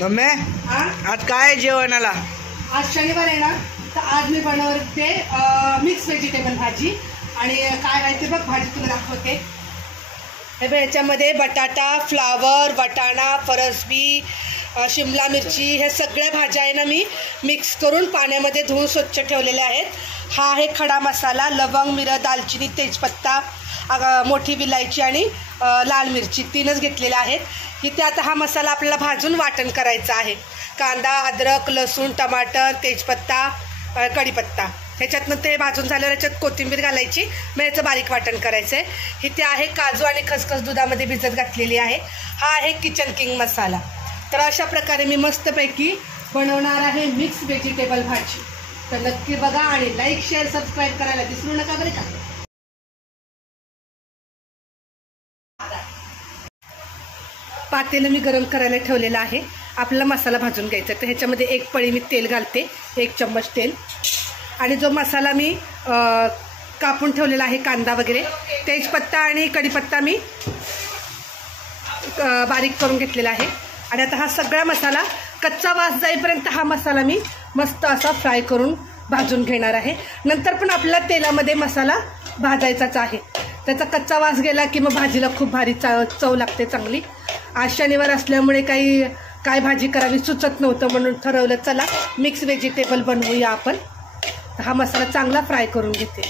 Mummy आज काय जेवणाला? आज शनिवार आहे ना, तर आज मी बनवते मिक्स व्हेजिटेबल भाजी. आणि काय आहे ते बघ, भाजी तुला दाखवते. हे बघ, याच्यामध्ये बटाटा, फ्लावर, वाटाणा, फरसबी, शिमला मिरची, हे सगळ्या भाज्या आहे ना मी मिक्स करून पाण्यामध्ये धुवून स्वच्छ ठेवलेल्या आहेत. हा आहे खडा मसाला, लवंग, मिरं, दालचिनी, तेजपत्ता, मोठी विलायची आणि लाल मिरची 3च घेतलेल्या आहेत. इथे आता हा मसाला आपल्याला भाजून वाटण करायचा आहे. कांदा, अद्रक, लसूण, टमाटर, तेजपत्ता, कढीपत्ता, ह्याच्यातनं ते भाजून झाल्यावर याच्यात कोथिंबीर घालायची. मग याचं बारीक वाटण करायचं आहे. इथे आहे काजू आणि खसखस दुधामध्ये भिजत घातलेली आहे. हा आहे किचन किंग मसाला. तर अशा प्रकारे मी मस्तपैकी बनवणार आहे मिक्स व्हेजिटेबल भाजी. तर नक्की बघा आणि लाईक, शेअर, सबस्क्राईब करायला विसरू नका बरं का. पातेलं मी गरम करायला ठेवलेलं आहे. आपल्याला मसाला भाजून घ्यायचा. तर ह्याच्यामध्ये 1 पळी मी तेल घालते, 1 चम्मच तेल. आणि जो मसाला मी कापून ठेवलेला आहे, कांदा वगैरे, तेजपत्ता आणि कढीपत्ता मी बारीक करून घेतलेला आहे. आणि आता हा सगळा मसाला कच्चा वास जाईपर्यंत हा मसाला मी मस्त असा फ्राय करून भाजून घेणार आहे. नंतर पण आपल्याला तेलामध्ये मसाला भाजायचाच आहे. त्याचा कच्चा वास गेला की मग भाजीला खूप भारी चव लागते चांगली. आज शनिवार असल्यामुळे काय भाजी करावी सुचत नव्हतं, म्हणून ठरवलं चला मिक्स व्हेजिटेबल बनवूया आपण. हा मसाला चांगला फ्राय करून घेते.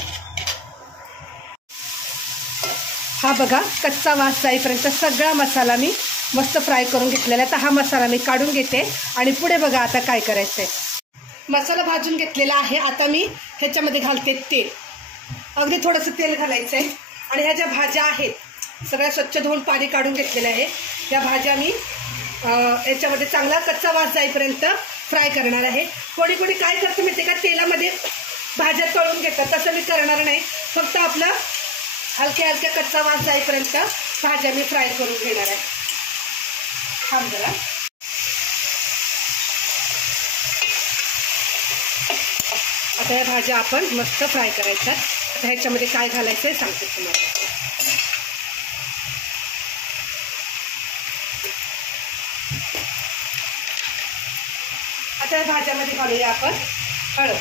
हा बघा, कच्चा वास जाईपर्यंत सगळा मसाला मी मस्त फ्राय करून घेतलेला आहे. तर हा मसाला मी काढून घेते आणि पुढे बघा आता काय करायचं आहे. मसाला भाजून घेतलेला आहे. आता मी ह्याच्यामध्ये घालते तेल. अगदी थोडंसं तेल घालायचं आहे. आणि ह्या ज्या भाज्या आहेत सगळ्या स्वच्छ धुवून पाणी काढून घेतलेलं आहे. या भाज्या मी याच्यामध्ये चांगला कच्चा वास जाईपर्यंत फ्राय करणार आहे. कोणी कोणी काय करतं माहिती का, तेलामध्ये भाज्या तळून घेतात. तसं मी करणार नाही. फक्त आपलं हलक्या हलक्या कच्चा वास जाईपर्यंत भाज्या मी फ्राय करून घेणार आहे. थांब जरा. आता या भाज्या आपण मस्त फ्राय करायच्या. आता ह्याच्यामध्ये काय घालायचं आहे सांगते तुम्हाला. आता या भाज्यामध्ये घालूया आपण हळद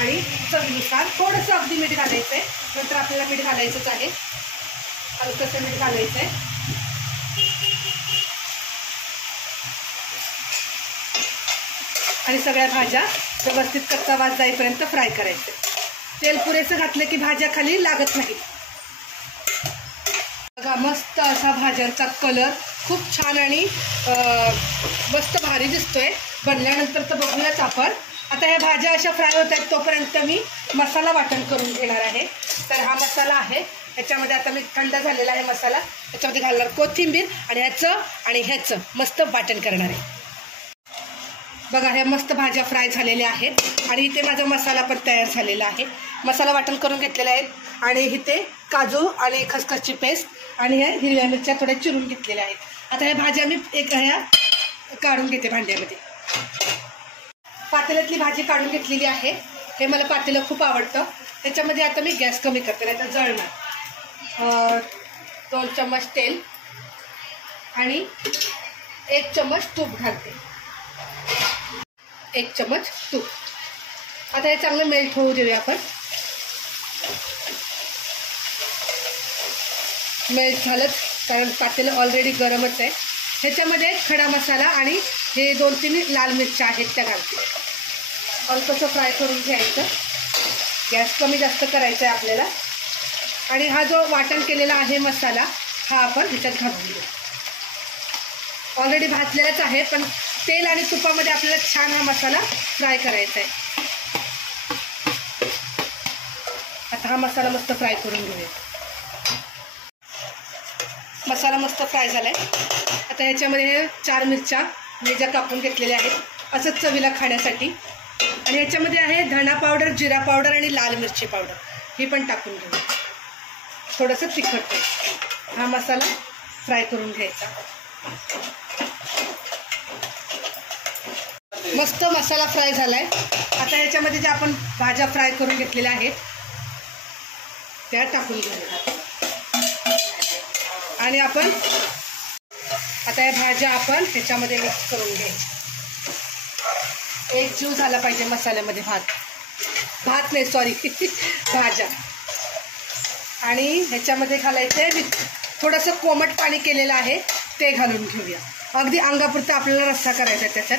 आणि चवीनुसार थोडंसं अगदी मीठ घालायचं आहे. नंतर आपल्याला मीठ घालायचंच आहे. हलकंसं मीठ घालायचं आहे. आणि सगळ्या भाज्या व्यवस्थित कच्चा वास जाईपर्यंत फ्राय करायचे. तेल पुरेसं घातलं की भाज्या खाली लागत नाही. बघा, मस्त असा भाज्यांचा कलर खूप छान आणि मस्त भारी दिसतोय. बनल्यानंतर तर बघूयाच आपण. आता ह्या भाज्या अशा फ्राय होत आहेत तोपर्यंत मी मसाला वाटण करून घेणार आहे. तर हा मसाला आहे, ह्याच्यामध्ये आता मी थंड झालेला आहे मसाला. ह्याच्यामध्ये घालणार कोथिंबीर आणि ह्याचं मस्त वाटण करणार आहे. बघा, ह्या मस्त भाज्या फ्राय झालेल्या आहेत. आणि इथे माझा मसाला पण तयार झालेला आहे. मसाला वाटण करून घेतलेला आहे. आणि इथे काजू आणि खसखसची पेस्ट आणि ह्या हिरव्या मिरच्या थोड्या चिरून घेतलेल्या आहेत. आता ह्या भाज्या मी ह्या काढून घेते भांड्यामध्ये. पातेल्यातली भाजी काढून घेतलेली आहे. हे मला पातेलं खूप आवडतं. त्याच्यामध्ये आता मी गॅस कमी करते, नाही तर जळणार. 2 चम्मच तेल आणि 1 चम्मच तूप घालते. 1 चम्मच तूप. आता हे चांगलं मेल्ट होऊ देऊया आपण. मेल्ट झालं कारण पातेलं ऑलरेडी गरमच आहे. ह्याच्यामध्ये खडा मसाला आणि हे 2-3 लाल मिरच्या आहेत त्या घालते. हलकंसं फ्राय करून घ्यायचं. गॅस कमी जास्त करायचा आहे आपल्याला. आणि हा जो वाटण केलेला आहे मसाला हा आपण ह्याच्यात घालून घेऊ. ऑलरेडी भाजलेलाच आहे, पण तेल आणि तुपामध्ये आपल्याला छान हा मसाला फ्राय करायचा आहे. आता हा मसाला मस्त फ्राय करून घेऊया. मसाला मस्त फ्राय झाला आहे. आता ह्याच्यामध्ये 4 मिरच्या मी ज्या कापून घेतलेल्या आहेत असंच चवीला खाण्यासाठी. आणि ह्याच्यामध्ये आहे धणा पावडर, जिरा पावडर आणि लाल मिरची पावडर, ही पण टाकून घेऊ. थोडंसं तिखट. हा मसाला फ्राय करून घ्यायचा. मस्त मसाला फ्राय झाला आहे. आता ह्याच्यामध्ये ज्या आपण भाज्या फ्राय करून घेतलेल्या आहेत त्या टाकून घेऊया. आणि आपण आता या भाज्या आपण ह्याच्यामध्ये मिक्स करून घ्यायच्या. एक जीव झाला पाहिजे मसाल्यामध्ये. भात नाही सॉरी भाज्या. आणि ह्याच्यामध्ये घालायचं थोडंसं कोमट पाणी केलेलं आहे ते घालून घेऊया. अगदी अंगापुरतं आपल्याला रस्सा करायचा आहे त्याच्यात.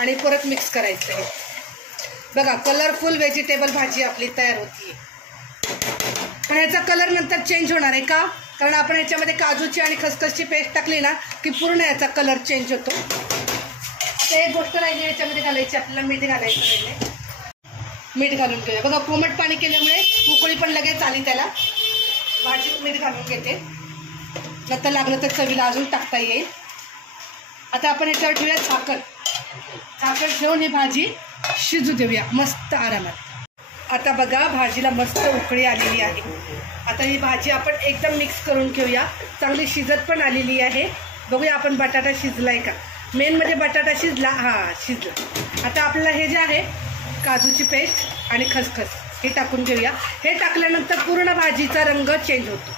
आणि परत मिक्स करायचं आहे. बघा कलरफुल व्हेजिटेबल भाजी आपली तयार होती. पण ह्याचा कलर नंतर चेंज होणार आहे का? कारण आपण ह्याच्यामध्ये काजूची आणि खसखसची पेस्ट टाकली ना की पूर्ण याचा कलर चेंज होतो. आता एक गोष्ट राहिली याच्यामध्ये घालायची आपल्याला, मीठ घालायचं राहिले. मीठ घालून घेऊया. बघा कोमट पाणी केल्यामुळे उकळी पण लगेच आली त्याला. भाजीत मीठ घालून घेते, नंतर लागलं तर चवीला अजून टाकता येईल. आता आपण ह्याच्यावर ठेवूया झाकण ठेवून ही भाजी शिजू देऊया मस्त आरामात. आता बघा भाजीला मस्त उकळी आलेली आहे. आता ही भाजी आपण एकदम मिक्स करून घेऊया. चांगली शिजत पण आलेली आहे. बघूया आपण बटाटा शिजलाय का. मेन म्हणजे बटाटा शिजला. हां शिजला. आता आपल्याला हे जे आहे काजूची पेस्ट आणि खसखस हे टाकून घेऊया. हे टाकल्यानंतर पूर्ण भाजीचा रंग चेंज होतो.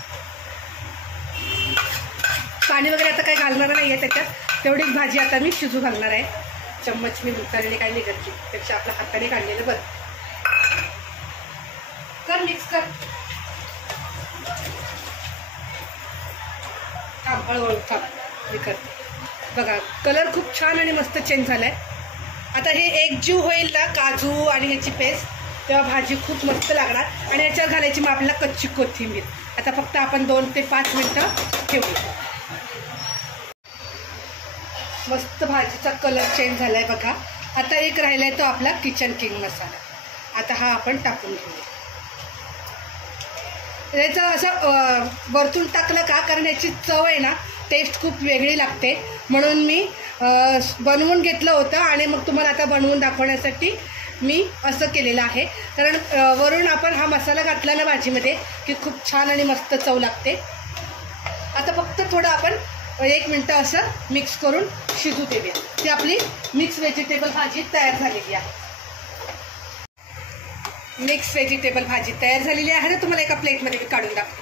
पाणी वगैरे आता काही घालणार नाही आहे त्याच्यात. तेवढीच भाजी आता मी शिजू घालणार आहे. चम्मच मी उतारलेली काही निघत नाही, त्यापेक्षा आपल्या हाताने काढलेलं बरं. कर मिक्स कर. थांब हळूहळू थांब मी करते. बघा कलर खूप छान आणि मस्त चेंज झाला आहे. आता हे एकजीव होईल ना काजू आणि ह्याची पेस्ट, तेव्हा भाजी खूप मस्त लागणार. आणि याच्यावर घालायची मग आपल्याला कच्ची कोथिंबीर. आता फक्त आपण 2 ते 5 मिनटं ठेवूया. मस्त भाजीचा कलर चेंज झाला आहे बघा. आता एक राहिला आहे तो आपला किचन किंग मसाला. आता हा आपण टाकून घेऊया. याचं असं वरतून टाकलं का, कारण याची चव आहे ना टेस्ट खूप वेगळी लागते. म्हणून मी बनवून घेतलं होतं आणि मग तुम्हाला आता बनवून दाखवण्यासाठी मी असं केलेलं आहे. कारण वरून आपण हा मसाला घातला ना भाजीमध्ये की खूप छान आणि मस्त चव लागते. आता फक्त थोडं आपण 1 मिनटं असं मिक्स करून शिजू देऊया. ती आपली मिक्स व्हेजिटेबल भाजी तयार झालेली आहे. मिक्स व्हेजिटेबल भाजी तयार झालेली आहे ना. तुम्हाला एका प्लेटमध्ये मी काढून दाखवते.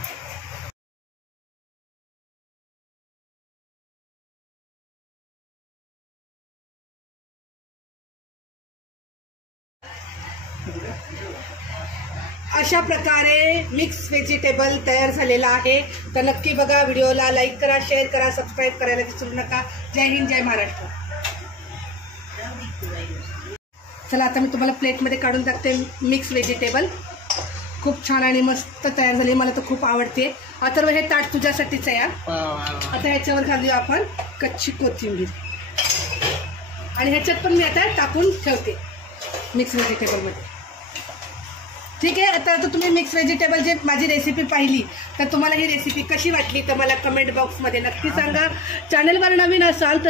अशा प्रकारे मिक्स व्हेजिटेबल तयार झालेला आहे. तर नक्की बघा. व्हिडिओला लाईक करा, शेअर करा, सबस्क्राईब करायला विसरू नका. जय हिंद, जय महाराष्ट्र. चला आता मी तुम्हाला प्लेटमध्ये काढून टाकते. मिक्स व्हेजिटेबल खूप छान आणि मस्त तयार झाली. मला तर खूप आवडते. आता हे ताट तुझ्यासाठीच आहे. आता ह्याच्यावर घालूया आपण कच्ची कोथिंबीर. आणि ह्याच्यात पण मी आता टाकून ठेवते मिक्स व्हेजिटेबलमध्ये. ठीक आहे. आता तुम्ही मिक्स व्हेजिटेबल जे माझी रेसिपी पाहिली तर तुम्हाला ही रेसिपी कशी वाटली तर मला कमेंट बॉक्समध्ये नक्की सांगा. चॅनलवर नवीन असाल तर